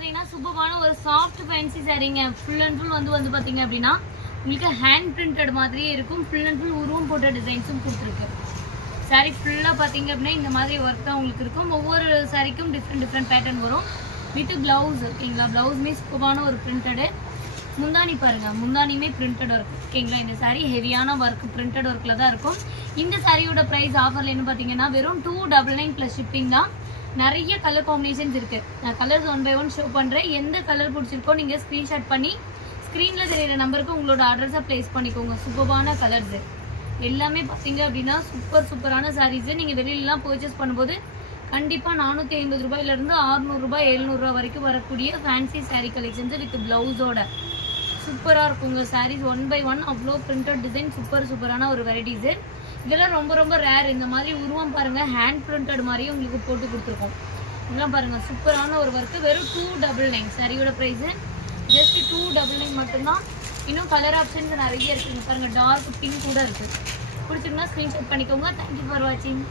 பார்த்தீங்கன்னா சூப்பரான ஒரு சாஃப்ட் ஃபேன்சி சாரீங்க. ஃபுல் அண்ட் ஃபுல் வந்து பார்த்தீங்க அப்படின்னா உங்களுக்கு ஹேண்ட் பிரிண்டட் மாதிரியே இருக்கும். ஃபுல் அண்ட் ஃபுல் உருவம் போட்ட டிசைன்ஸும் கொடுத்துருக்கு. சாரீ ஃபுல்லாக பார்த்தீங்க அப்படின்னா இந்த மாதிரி ஒர்க் தான் உங்களுக்கு இருக்கும். ஒவ்வொரு சாரீக்கும் டிஃப்ரெண்ட் பேட்டர்ன் வரும் வித் ப்ளவுஸ். ஓகேங்களா, ப்ளவுஸுமே சூப்பரான ஒரு பிரிண்டடு. முந்தானி பாருங்கள், முந்தானியுமே பிரிண்டட் ஒர்க். ஓகேங்களா, இந்த சாரீ ஹெவியான ஒர்க் பிரிண்டட் ஒர்க்கில் தான் இருக்கும். இந்த சாரியோட ப்ரைஸ் ஆஃபரில் என்ன பார்த்தீங்கன்னா வெறும் 299 ப்ளஸ் ஷிப்பிங் தான். நிறைய கலர் காம்பினேஷன்ஸ் இருக்குது. நான் கலர்ஸ் 1 by 1 ஷோ பண்ணுறேன். எந்த கலர் பிடிச்சிருக்கோ நீங்கள் ஸ்க்ரீன்ஷாட் பண்ணி ஸ்க்ரீனில் தெரியிற நம்பருக்கு உங்களோட அட்ரஸை ப்ளேஸ் பண்ணிக்கோங்க. சூப்பரான கலர்ஸு எல்லாமே பார்த்தீங்க அப்படின்னா சூப்பரான சாரீஸு. நீங்கள் வெளியிலலாம் பர்ச்சேஸ் பண்ணும்போது கண்டிப்பாக 450 ரூபாயிலேருந்து 600 ரூபாய் 700 ரூபா வரைக்கும் வரக்கூடிய ஃபேன்சி சாரீ கலெக்ஷன்ஸு வித் ப்ளவுஸோட சூப்பராக இருக்குங்க. சாரீஸ் 1 by 1 அவ்வளோ பிரிண்டட் டிசைன் சூப்பரான ஒரு வெரைட்டிஸு. இதெல்லாம் ரொம்ப ரேர். இந்த மாதிரி உருவம் பாருங்கள், ஹேண்ட் பிரிண்டட் மாதிரியே உங்களுக்கு போட்டு கொடுத்துருக்கோம். இதெல்லாம் பாருங்கள் சூப்பரான ஒரு ஒர்க்கு. வெறும் 299 சாரியோட ப்ரைஸு ஜஸ்ட் 299 மட்டும்தான். இன்னும் கலர் ஆப்ஷன்ஸ் நிறைய இருக்குங்க பாருங்கள். டார்க் பிங்க் கூட இருக்குது. பிடிச்சிங்கன்னா ஸ்க்ரீன்ஷாட் பண்ணிக்கோங்க. தேங்க்யூ ஃபார் வாட்சிங்.